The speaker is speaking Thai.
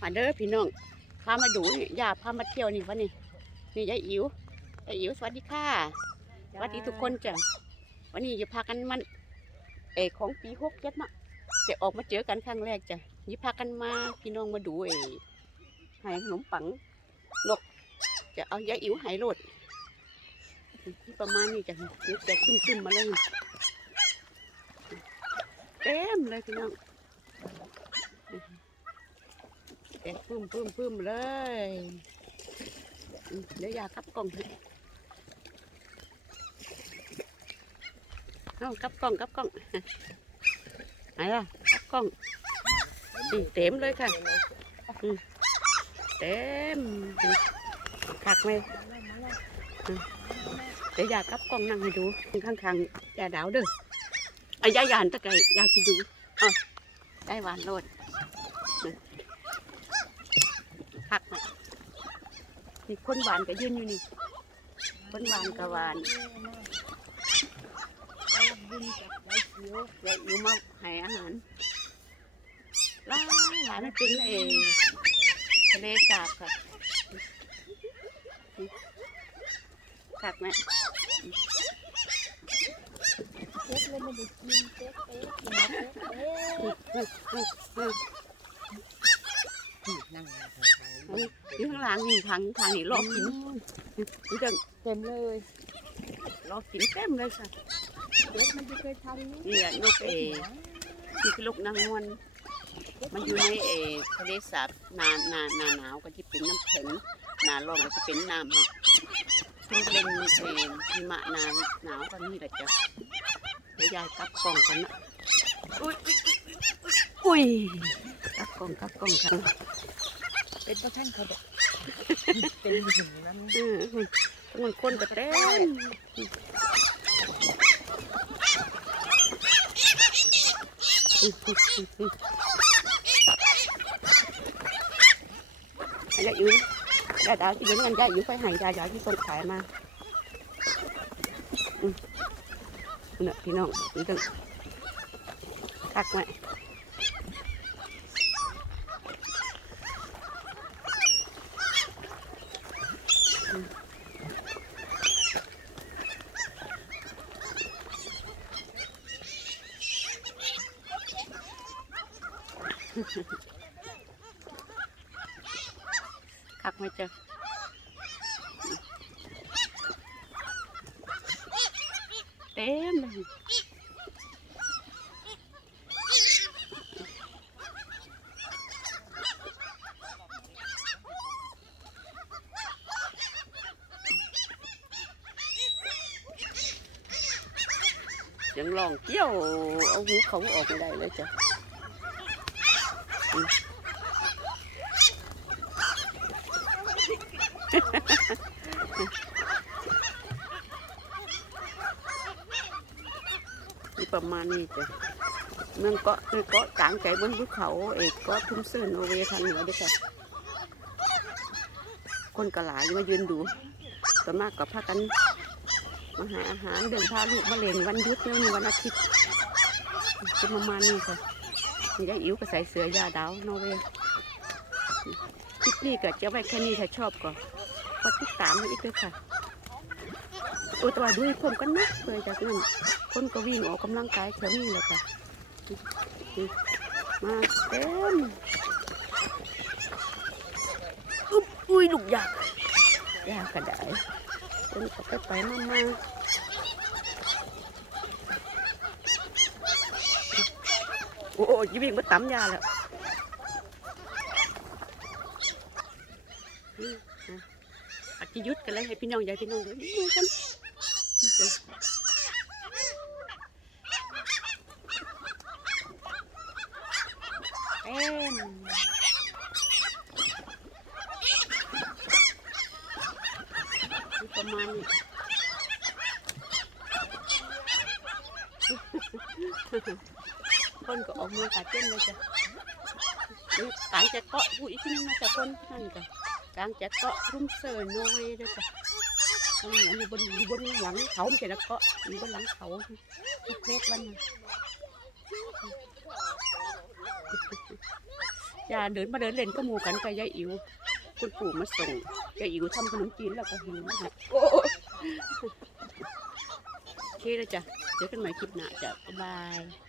มาเด้อพี่น้องพามาดูนี่ย่าพามาเที่ยวนี่วะนี่นี่ยายอิ๋วยายอิ๋วสวัสดีค่ะสวัสดีทุกคนจ้ะวันนี้จะพากันมัน เออของปีหกเจ็ดมาจะออกมาเจอกันครั้งแรกจ้ะนี่พากันมาพี่น้องมาดูเออหายขนมปังนกจะเอายายอิ๋วหายโลดนี่ประมาณนี้จ้ะนี่แตกตึมๆมาเลยเต็มเลยพี่น้อง แกปึ้มปึ้มปึ้มเลยเดี๋ยวยากับกล่องให้เอากับกล่องกับกล่องไหนล่ะกับกล่องดีเต็มเลยค่ะเต็มขักเลยอืมเดี๋ยวยากับกล่องนั่งให้ดูข้างๆยาดาวเด้อไอ้ยายานตะไกยากินดูเอได้หวานโลด คักน่ะนี่คนหวานก็ยืนอยู่นี่คนหวานก็หวานยายอิ๋วมาให้อาหารหลายหลายมันเป็นเองทะเลสาบค่ะคักไหมเจ๊กเลยไม่ได้กินเจ๊กเอ๊ะกินเจ๊กเอ๊ะอืมอืมอืมอืม นั่งทางอยู่ข้างหลังนี่ทางทางนี่รอกินนี่เดินเต็มเลยรอกินเต็มเลยค่ะเจ๊กมันจะเคยทำนี่นี่แหละนกเอนี่คือลูกนางนวลมันอยู่ในเออทะเลสาบหนาหนาหนาหนาวก็ที่เป็นน้ำแข็งหนาร้อนก็จะเป็นน้ำฮะซึ่งเป็นเออหิมะหนาหนาวกันนี่แหละจ้ะเดี๋ยวยายกลับกล่องกันนะอุ้ยอุ้ยอุ้ยกลับกล่องกลับกล่องกัน เป็นเพราะท่านเขาแบบเป็นหินนั้นเออมันคนกระเต้นยายอยู่ยายดาวที่เลี้ยงกันยายอยู่ไปใหายยายยายที่คนขายมาอืมเนี่ยพี่น้องนี่ตึงคักไหม คักไหมเจ้าเต็มเลยยังลองเกี้ยวเอาหูเขาออกไม่ได้เลยจ้ะ นี่ประมาณนี้จ้ะเมืองเกาะคือเกาะกลางใจบนภูเขาเอกเกาะทุ่มเสือโนเวย์ทางเหนือเด้วยค่ะคนกระหลายมายืนดูส่วนมากก็พากันมาหาอาหารเดินพาลูกมาเล่นวันหยุดเนี่ยวันอาทิตย์เป็นประมาณนี้ค่ะ นี่ได้อิ๋วก็ใส่เสือยาดาวโนเวย์คลิปนี้ก็จะไว้แค่นี้ถ้าชอบก็กดติดตามอีกด้วยค่ะโอ้แตัวาดูให้ผมกันนะเพื่อจากนั้นคนก็วิ่งออกกำลังกายแถวนี้เลยค่ะมาเต็มอุ้ยลูกยากยากกระไดเป็นก็ไปไปมามา โอ้ยวิ่งมาตำยาแล้วอาจจะยุดกันเลยให้พี่น้องยายพี่น้องดูกันเต็มประมาณนี้ คนก็ออกมือกัดเต้นเลยจ้ะกลางจะเกาะผู้อีกทีนึงมาจากคนนั่นจ้ะกลางจะเกาะรุ่มเซอร์นเวย์ด้วยจ้ะตรงนี้อยู่บนอยู่บนหลังเขาไม่ใช่ละเกาะอยู่บนหลังเขาทุกเมตรวันน่ะอย่าเดินมาเดินเล่นก็มูกันกับยายอิ๋วคุณปู่มาส่งยายอิ๋วทำขนมจีนแล้วก็หิวนะครับโอ้โอเคแล้วจ้ะเจอกันใหม่คลิปหน้าจ้ะบ๊ายบาย